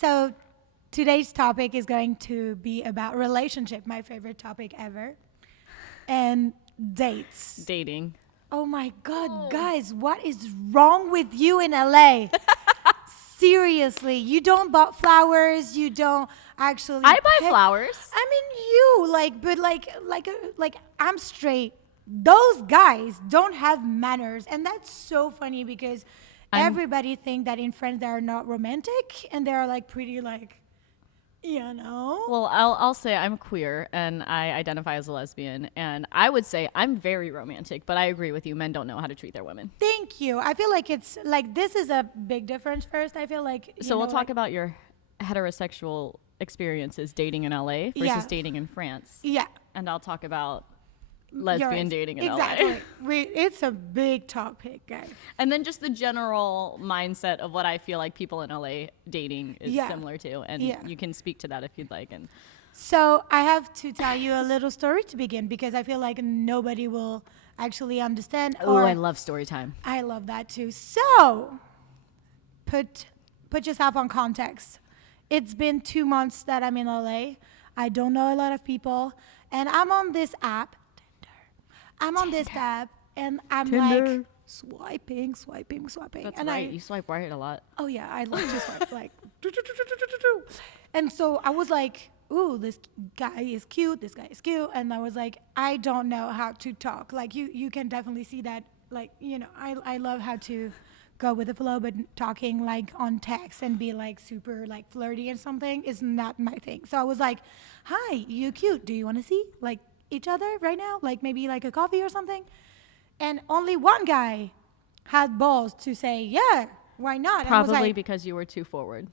So today's topic is going to be about relationship, my favorite topic ever, and dates. Dating. Oh my God, guys, what is wrong with you in LA? Seriously, you don't buy flowers. You don't actually. I buy flowers. I mean, you like I'm straight. Those guys don't have manners, and that's so funny because everybody think that in Friends they are not romantic, and they're like pretty like, you know. Well, I'll say I'm queer and I identify as a lesbian, and I would say I'm very romantic, but I agree with you. Men don't know how to treat their women. Thank you. I feel like it's like this is a big difference. First, I feel like So we'll talk about your heterosexual experiences dating in LA versus Yeah. dating in France. Yeah. And I'll talk about lesbian yours. dating in Exactly. LA. It's a big topic, guys. And then just the general mindset of what I feel like people in LA dating is Yeah. similar to. And Yeah. you can speak to that if you'd like. And So I have to tell you a little story to begin because I feel like nobody will actually understand. oh, I love story time. I love that too. So put yourself on context. It's been 2 months that I'm in LA. I don't know a lot of people, and I'm on this app, Tinder. I'm on this app, and I'm like swiping. That's and right. You swipe right a lot. Oh yeah, I love to swipe like. And so I was like, ooh, this guy is cute. This guy is cute. And I was like, I don't know how to talk. Like you can definitely see that. Like I love how to go with the flow, but talking like on text and be like super like flirty and something is not my thing. So I was like, hi, you cute. Do you want to see like each other right now? Like maybe like a coffee or something. And only one guy had balls to say, yeah, why not? And I was Probably like, because you were too forward.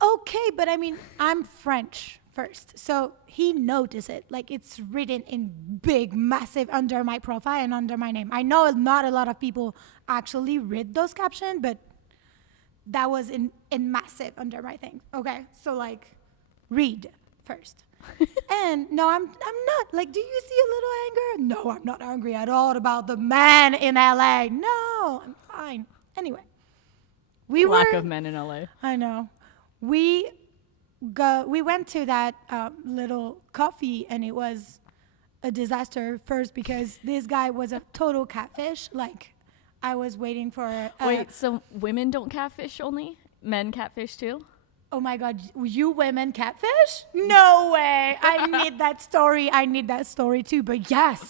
okay, but I mean, I'm French first. So he noticed it. Like it's written in big, massive under my profile and under my name. I know not a lot of people actually read those captions, but that was in massive under my thing. Okay. So like read first. And no, I'm not. Like, do you see a little anger? No, I'm not angry at all about the man in LA. No, I'm fine. Anyway. Lack of men in LA. I know. We went to that little coffee, and it was a disaster first because this guy was a total catfish. Like I was waiting for Wait, so women don't catfish only? Men catfish too? oh my God, you women catfish? No way. I need that story too, but yes.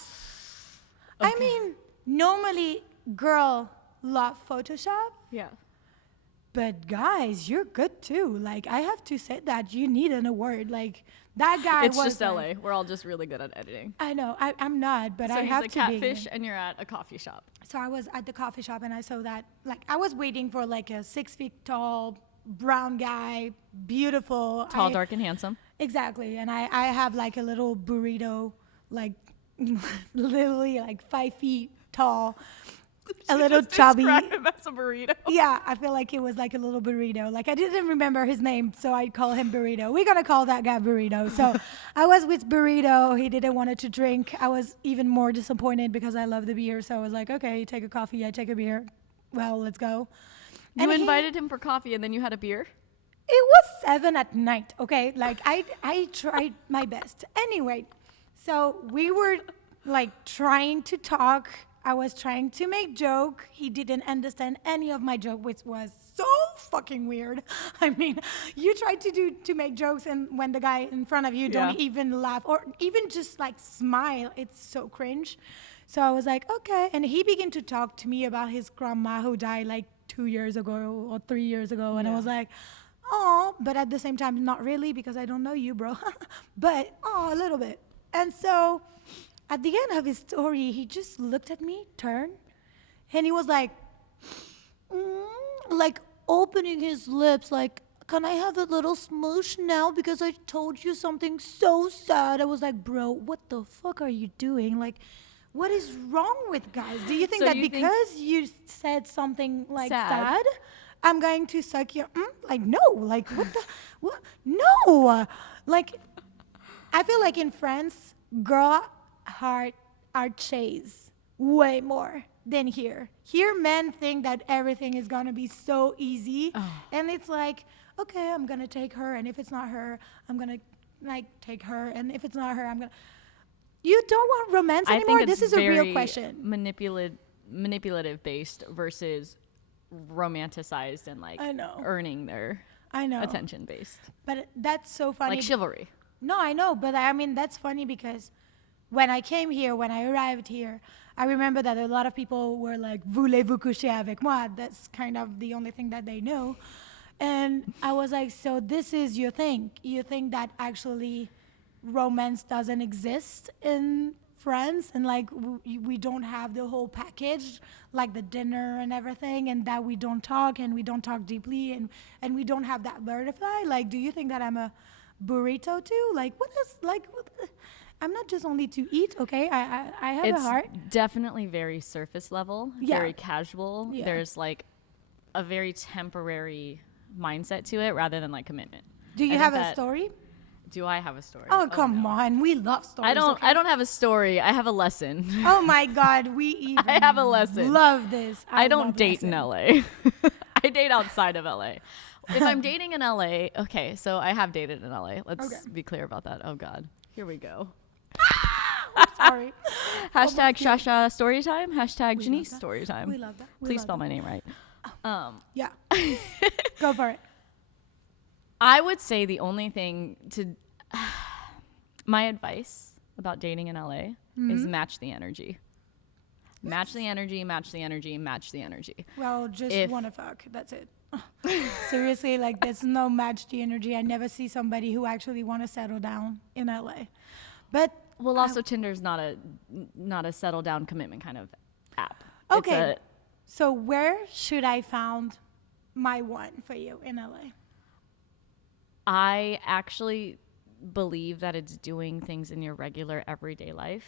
Okay. I mean, normally girl love Photoshop. Yeah. But guys, you're good too. Like I have to say that you need an award. Like that guy It's was just like, LA. We're all just really good at editing. I know. I'm not, but So I he's have a to catfish be. and you're at a coffee shop. So I was at the coffee shop and I saw that. Like I was waiting for like a 6 feet tall brown guy, beautiful, Tall, dark, and handsome. Exactly. And I have like a little burrito, like literally like 5 feet tall, a little chubby. Describe him as a burrito. Yeah, I feel like it was like a little burrito. Like I didn't remember his name, so I call him Burrito. We're gonna call that guy Burrito. So I was with Burrito. He didn't want to drink. I was even more disappointed because I love the beer. So I was like, okay, you take a coffee, I take a beer. Well, let's go. You And he- invited him for coffee and then you had a beer? It was 7 at night. Okay, like I tried my best. Anyway, so we were like trying to talk. I was trying to make joke. He didn't understand any of my joke, which was so fucking weird. I mean, you try to make jokes, and when the guy in front of you don't Yeah. even laugh or even just like smile, it's so cringe. So I was like, okay. And he began to talk to me about his grandma who died like 2 years ago or 3 years ago, and I Yeah. was like, oh, but at the same time, not really because I don't know you, bro. But oh, a little bit. And so at the end of his story, he just looked at me, turned, and he was like, like opening his lips, like, can I have a little smoosh now because I told you something so sad? I was like, bro, what the fuck are you doing? Like, what is wrong with guys? Do you think So that you think- because you said something like Sad. sad, I'm going to suck your like no, like what the what? No, like I feel like in France, girl heart are chased way more than here. Here, men think that everything is gonna be so easy, and it's like, okay, I'm gonna take her, and if it's not her, I'm gonna like take her, and if it's not her, I'm gonna. You don't want romance I anymore. think it's This is a real very question. manipulative based versus romanticized and like I know. earning their I know. attention based, But that's so funny. like chivalry. No, I know, but I mean that's funny because when I came here, when I arrived here, I remember that a lot of people were like, "Voulez-vous coucher avec moi?" That's kind of the only thing that they knew, and I was like, "So this is your thing? You think that actually romance doesn't exist in France, and like we don't have the whole package, like the dinner and everything, and that we don't talk and we don't talk deeply, and we don't have that butterfly? Like, do you think that I'm a burrito too? Like, what is like?" I'm not just only to eat, okay? I have It's a heart. definitely very surface level, Yeah. very casual. Yeah. There's like a very temporary mindset to it rather than like commitment. Do you I have think a that- story? Do I have a story? Oh, come no. on. We love stories. I don't. okay? I don't have a story. I have a lesson. Oh my God, we even I have a lesson. love this. I don't love date lesson. in LA. I date outside of LA. If I'm dating in LA, okay, so I have dated in LA. Let's Okay. be clear about that. Oh God, here we go. Sorry. Hashtag Shasha story time. Hashtag We love Janice that. story time. We love that. We Please love spell that. my name right. Yeah. Go for it. I would say the only thing to my advice about dating in LA is match the energy. Match the energy, match the energy, match the energy. Well, just If- want to fuck. That's it. Seriously, like there's no match the energy. I never see somebody who actually want to settle down in LA. But Well, also Tinder's not a settle down commitment kind of app. It's okay. a- So where should I found my one for you in LA? I actually believe that it's doing things in your regular everyday life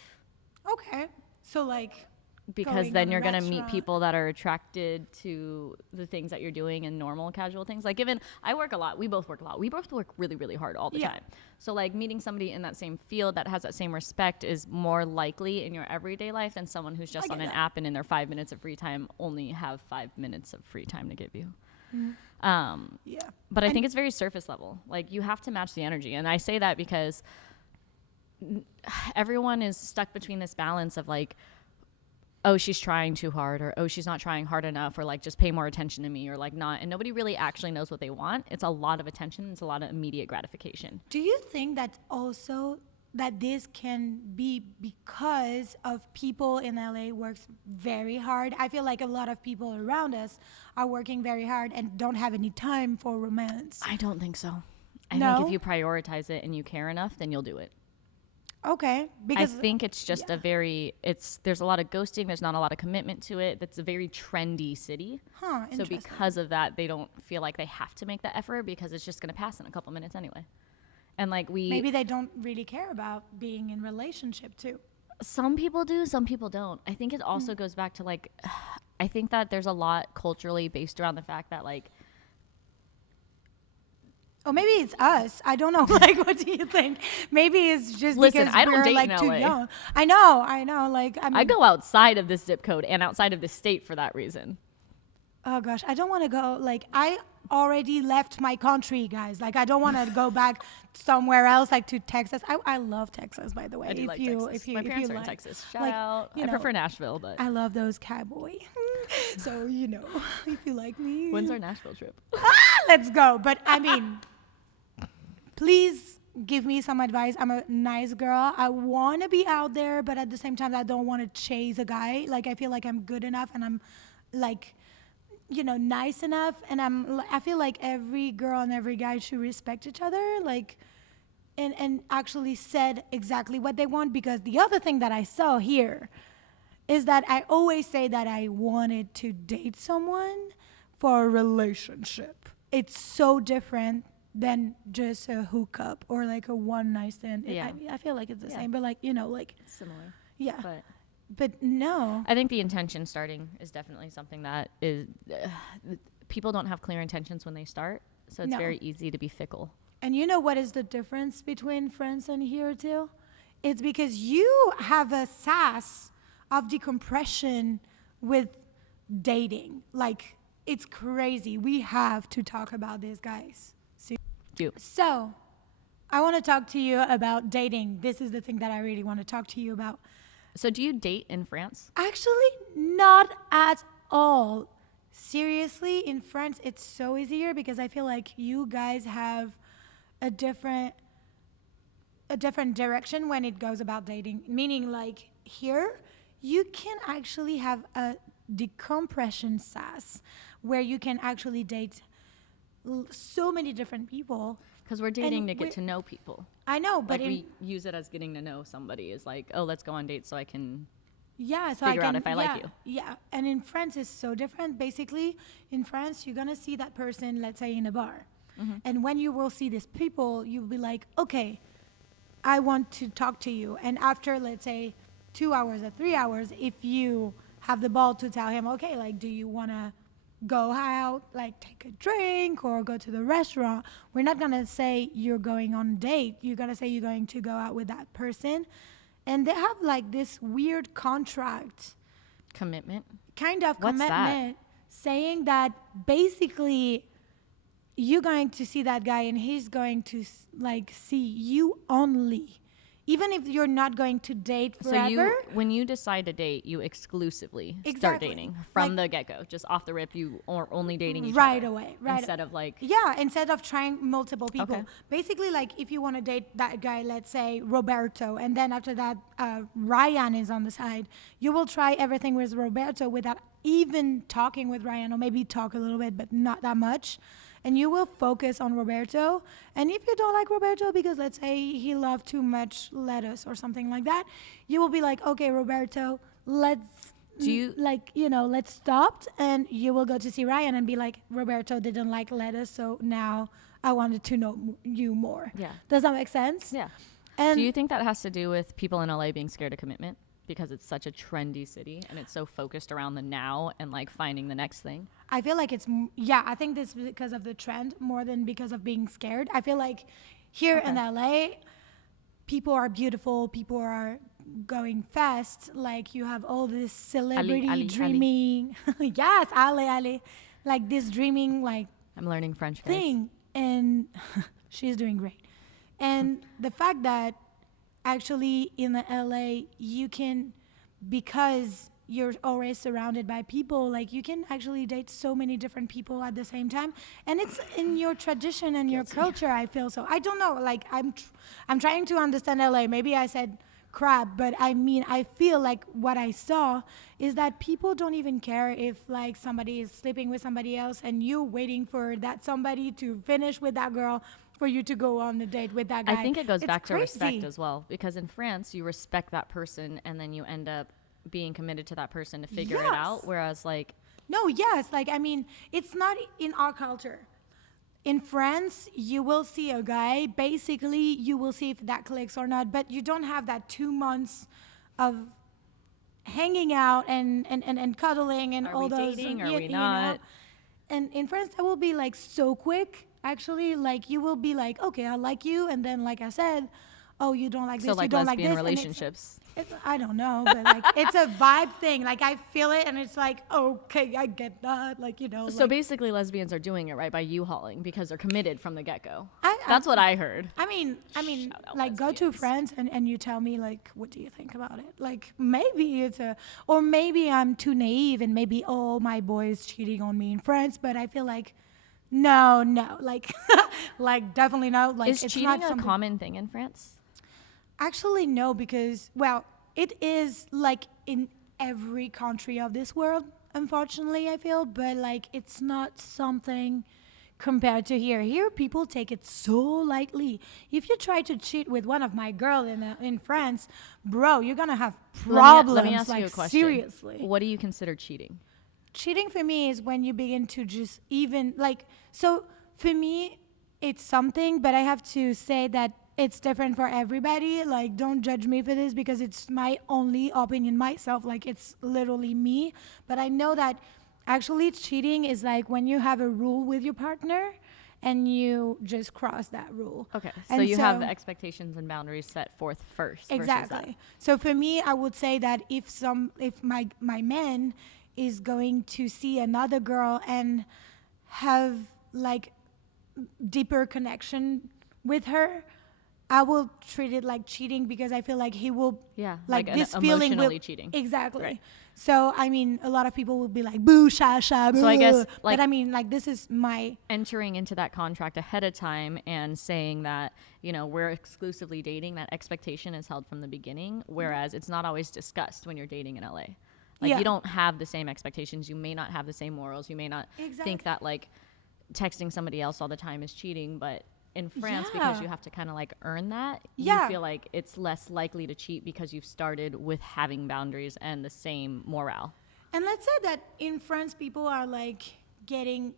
Okay. So like because Going then on a you're going to meet restaurant. people that are attracted to the things that you're doing and normal casual things. Like given I work a lot, we both work a lot. We both work really really hard all the Yeah. time. So like meeting somebody in that same field that has that same respect is more likely in your everyday life than someone who's just I on get an that. app and in their 5 minutes of free time only have 5 minutes of free time to give you. yeah. But I think it's very surface level. Like you have to match the energy. And I say that because everyone is stuck between this balance of like, oh, she's trying too hard, or oh, she's not trying hard enough, or like just pay more attention to me, or like not. And nobody really actually knows what they want. It's a lot of attention. It's a lot of immediate gratification. Do you think that also that this can be because of people in LA works very hard? I feel like a lot of people around us are working very hard and don't have any time for romance. I don't think so. I No? think if you prioritize it and you care enough, then you'll do it. Okay, because I think it's just yeah. a very there's a lot of ghosting, there's not a lot of commitment to it. That's a very trendy city. Huh, So interesting. because of that, they don't feel like they have to make the effort because it's just going to pass in a couple minutes anyway. And like maybe they don't really care about being in relationship too. some people do, some people don't. I think it also goes back to like I think that there's a lot culturally based around the fact that like Or maybe it's us. I don't know. Like, what do you think? Maybe it's just Listen, because I don't we're date like in too LA. young. I know. Like, I mean, I go outside of this zip code and outside of this state for that reason. oh gosh, I don't want to go. Like, I already left my country, guys. Like, I don't want to go back somewhere else, like to Texas. I love Texas, by the way. I do if like you, Texas. If you, My if parents you are in like. Texas. Shout Like, out. you I know, prefer Nashville, but I love those cowboy. So you know, if you like me, when's our Nashville trip? let's go. But I mean, please give me some advice. I'm a nice girl. I want to be out there, but at the same time, I don't want to chase a guy. Like, I feel like I'm good enough and I'm like, you know, nice enough. And I feel like every girl and every guy should respect each other. Like, and actually said exactly what they want. Because the other thing that I saw here is that I always say that I wanted to date someone for a relationship. It's so different than just a hookup or like a one night stand. Yeah. I feel like it's the Yeah. same, but like, you know, like, Similar. yeah. But But no. I think the intention starting is definitely something that is people don't have clear intentions when they start, so it's No. very easy to be fickle. And you know what is the difference between France and here too? It's because you have a sass of decompression with dating. Like, it's crazy. We have to talk about this, guys. Cute. So, I want to talk to you about dating. This is the thing that I really want to talk to you about. So do you date in France? Actually, not at all. Seriously, in France, it's so easier because I feel like you guys have a different direction when it goes about dating. Meaning, like here, you can actually have a decompression sass where you can actually date so many different people. Because we're dating And to get we're- to know people. I know, but Like we use it as getting to know somebody. Is like, oh, let's go on dates so I can. yeah, so figure I out can, if I like you. Yeah, and in France it's so different. Basically, in France you're gonna see that person, let's say in a bar, and when you will see these people, you'll be like, okay, I want to talk to you. And after, let's say, 2 hours or 3 hours, if you have the ball to tell him, okay, like, do you wanna go out, like take a drink or go to the restaurant? We're not gonna say you're going on a date. You're gonna say you're going to go out with that person. And they have like this weird contract, Commitment. kind of What's that? commitment, saying that basically you're going to see that guy and he's going to like see you only, even if you're not going to date forever. So you, when you decide to date, you exclusively start Exactly. dating from Like- the get-go, just off the rip. You are only dating each Right other away, right. instead of like. Yeah, instead of trying multiple people. Okay. Basically, like if you want to date that guy, let's say Roberto, and then after that, Ryan is on the side, you will try everything with Roberto without even talking with Ryan, or maybe talk a little bit, but not that much. And you will focus on Roberto. And if you don't like Roberto because, let's say, he loved too much lettuce or something like that, you will be like, okay, Roberto, let's Do you- let's stop, and you will go to see Ryan and be like, Roberto didn't like lettuce, so now I wanted to know you more. Yeah. Does that make sense? Yeah. And Do you think that has to do with people in LA being scared of commitment because it's such a trendy city and it's so focused around the now and like finding the next thing? I feel like I think this is because of the trend more than because of being scared. I feel like here in LA, people are beautiful, people are going fast. Like you have all this celebrity Ali. dreaming. Yes, Ali. Like this dreaming, like I'm learning French, guys. thing, and she's doing great. And the fact that actually in the LA you can, because you're always surrounded by people, like you can actually date so many different people at the same time, and it's in your tradition and your culture. I feel so. I don't know. Like I'm trying to understand LA. Maybe I said crap, but I mean I feel like what I saw is that people don't even care if like somebody is sleeping with somebody else and you waiting for that somebody to finish with that girl for you to go on a date with that guy. I think it goes It's back to respect crazy. as well, because in France you respect that person and then you end up being committed to that person to figure it Yes. out. Whereas like, No, yes, like I mean, it's not in our culture. In France, you will see a guy, basically you will see if that clicks or not, but you don't have that 2 months of hanging out and cuddling and Are all we those. dating? Are you we know? not? And in France, that will be like so quick. Actually, like you will be like, okay, I like you, and then like I said, oh, you don't like this, so you like don't like lesbian this, and it's- relationships. I don't know, but like it's a vibe thing. Like I feel it, and it's like, okay, I get that. Like So like, basically lesbians are doing it right by U-hauling because they're committed from the get-go. I- That's what I heard. I mean, Shout out like go to lesbians. France and you tell me like, what do you think about it? Like maybe or maybe I'm too naive and maybe my boys cheating on me in France, but I feel like, no, like, like definitely no. Like Is it's cheating not a something. common thing in France? Actually, no, because, well, it is like in every country of this world, unfortunately, I feel, but like it's not something compared to here. Here, people take it so lightly. If you try to cheat with one of my girls in France, bro, you're gonna have problems. Let me ask like, you a question. seriously. What do you consider cheating? Cheating for me is when you begin to just even like, so for me it's something, but I have to say that it's different for everybody. Like don't judge me for this because it's my only opinion myself, like it's literally me. But I know that actually cheating is like when you have a rule with your partner and you just cross that rule. Okay, so And you have expectations and boundaries set forth first. versus that. Exactly. So for me, I would say that if my man is going to see another girl and have like deeper connection with her, I will treat it like cheating because I feel like he will, Yeah, like like this feeling will, emotionally cheating. exactly. Right. So I mean, a lot of people will be like, "Boo, Shasha, boo." So I guess, But like- I mean, like this is my Entering into that contract ahead of time and saying that, you know, we're exclusively dating, that expectation is held from the beginning, whereas it's not always discussed when you're dating in LA. Like, Yeah. you don't have the same expectations. You may not have the same morals. You may not Exactly. think that, like, texting somebody else all the time is cheating, but in France, because Yeah. you have to kind of like earn that, Yeah. you feel like it's less likely to cheat because you've started with having boundaries and the same morale. And let's say that in France, people are like getting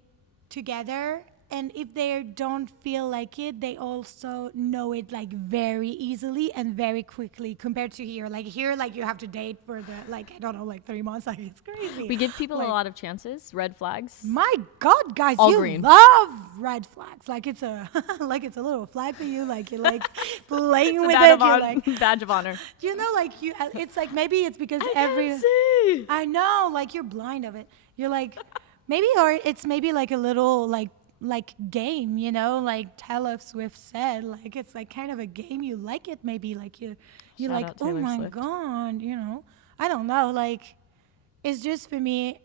together, and if they don't feel like it, they also know it like very easily and very quickly compared to here. Like here, like you have to date for the like I don't know, like 3 months. Like it's crazy. We give people Like, a lot of chances, red flags. My God, guys, All you green. love red flags. Like it's a like it's a little flag for you. Like you're like playing with it. You're like Badge of honor. you know, like you. It's like maybe it's because every. see. I know, like you're blind of it. You're like, maybe, or it's maybe like a little like game, you know, like Taylor Swift said, like it's like kind of a game. You like it, maybe like you're Shout like, out oh Taylor my Swift. God, you know, I don't know, like it's just for me.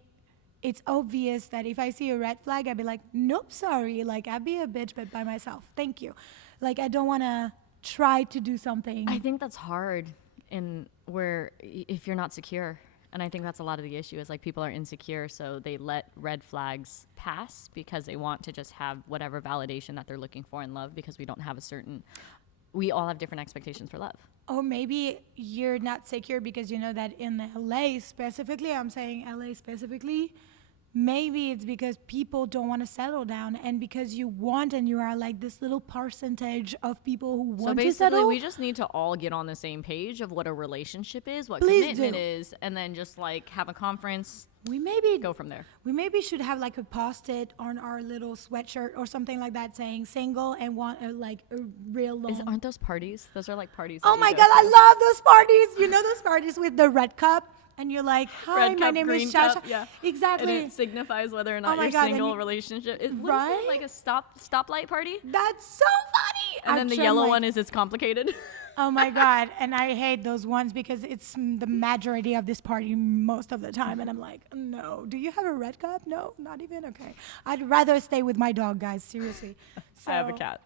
It's obvious that if I see a red flag, I'd be like, nope, sorry, like I'd be a bitch, but by myself. Thank you. Like I don't want to try to do something. I think that's hard in where if you're not secure. And I think that's a lot of the issue is like people are insecure, so they let red flags pass because they want to just have whatever validation that they're looking for in love because we don't have a certain, we all have different expectations for love. Or maybe you're not secure because you know that in LA specifically, I'm saying LA specifically, maybe it's because people don't want to settle down and because you want and you are like this little percentage of people who So want to basically, settle. we just need to all get on the same page of what a relationship is, what Please commitment do. is, and then just like have a conference, we maybe go from there. we maybe should have like a post-it on our little sweatshirt or something like that saying single and want a, like a real long. Aren't those parties? Those are like parties. Oh that my you go God, I to. love those parties. You know those parties with the red cup and you're like, hi, Red my cup, name green is Shasha. cup, yeah. Exactly. And it signifies whether or Oh not my you're God, and single, you- relationship. What is Right? it, like a stoplight party? That's so funny. And then I'm the sure, yellow like, one is it's complicated. Oh my God. And I hate those ones because it's the majority of this party most of the time. And I'm like, no. Do you have a red cup? No, not even. Okay. I'd rather stay with my dog, guys. Seriously. So, I have a cat.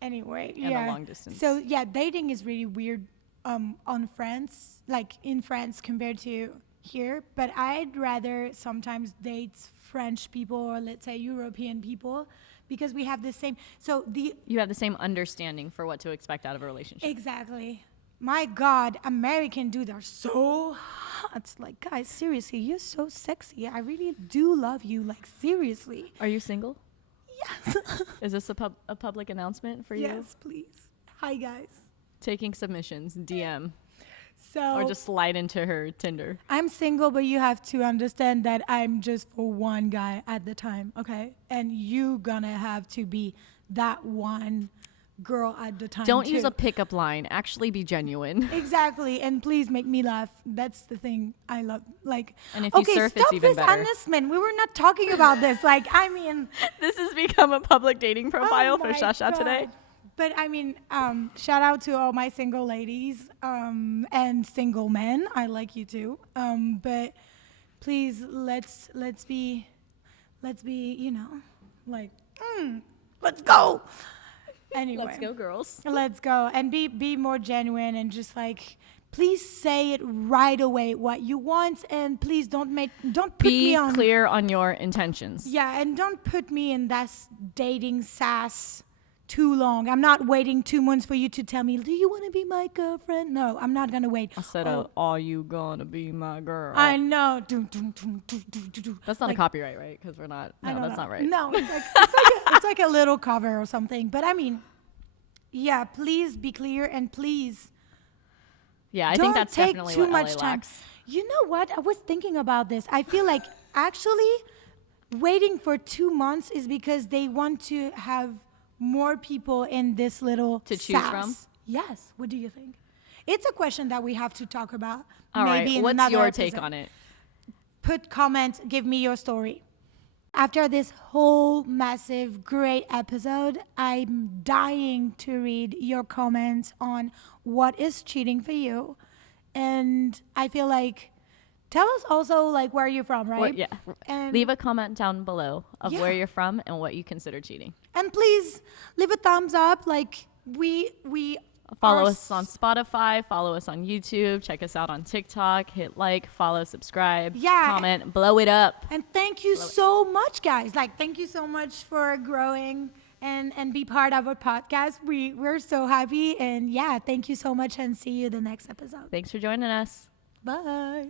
Anyway, And a yeah. long distance. So yeah, dating is really weird on France, like in France compared to here. But I'd rather sometimes date French people or let's say European people because we have the same. So the You have the same understanding for what to expect out of a relationship. exactly. My God, American dudes are so hot. Like, guys, seriously, you're so sexy. I really do love you. Like, seriously. Are you single? Yes. Is this a public announcement for you? Yes, please. Hi, guys. Taking submissions, DM, So or just slide into her Tinder. I'm single, but you have to understand that I'm just for one guy at the time, okay? And you gonna have to be that one girl at the time. Don't use too. a pickup line. Actually, be genuine. Exactly, and please make me laugh. That's the thing I love. Like, And if you okay, surf, it's stop even this better. honestment. We were not talking about this. Like, I mean, This has become a public dating profile oh for my Shasha today. God. But I mean, shout out to all my single ladies and single men. I like you too. But please, let's be, you know, like, let's go. Anyway, Let's go, girls. let's go and be more genuine and just like. Please say it right away what you want, and please don't put me Be on. clear on your intentions. Yeah, and don't put me in that dating sass too long. I'm not waiting 2 months for you to tell me, do you want to be my girlfriend? No, I'm not going to wait. I said, are you gonna be my girl? I know. That's not like- a copyright, right? Because we're not. I No, don't that's know. not right. No, it's like a little cover or something. But I mean, yeah, please be clear and please Yeah, I don't think that's take definitely too what much LA time. lacks. You know what? I was thinking about this. I feel like actually waiting for 2 months is because they want to have more people in this little To choose sass. from? Yes. What do you think? It's a question that we have to talk about. All right. maybe in What's another your take episode. on it? Put comment. Give me your story. After this whole massive, great episode, I'm dying to read your comments on what is cheating for you. And I feel like, tell us also like where you're from, right? Yeah. And, Leave a comment down below of Yeah. where you're from and what you consider cheating. and please leave a thumbs up. Like we Follow are us on Spotify, follow us on YouTube, check us out on TikTok, hit like, follow, subscribe, Yeah. comment, blow it up. And thank you so much, guys. Like, thank you so much for growing and be part of our podcast. We're so happy. And yeah, thank you so much and see you the next episode. Thanks for joining us. Bye.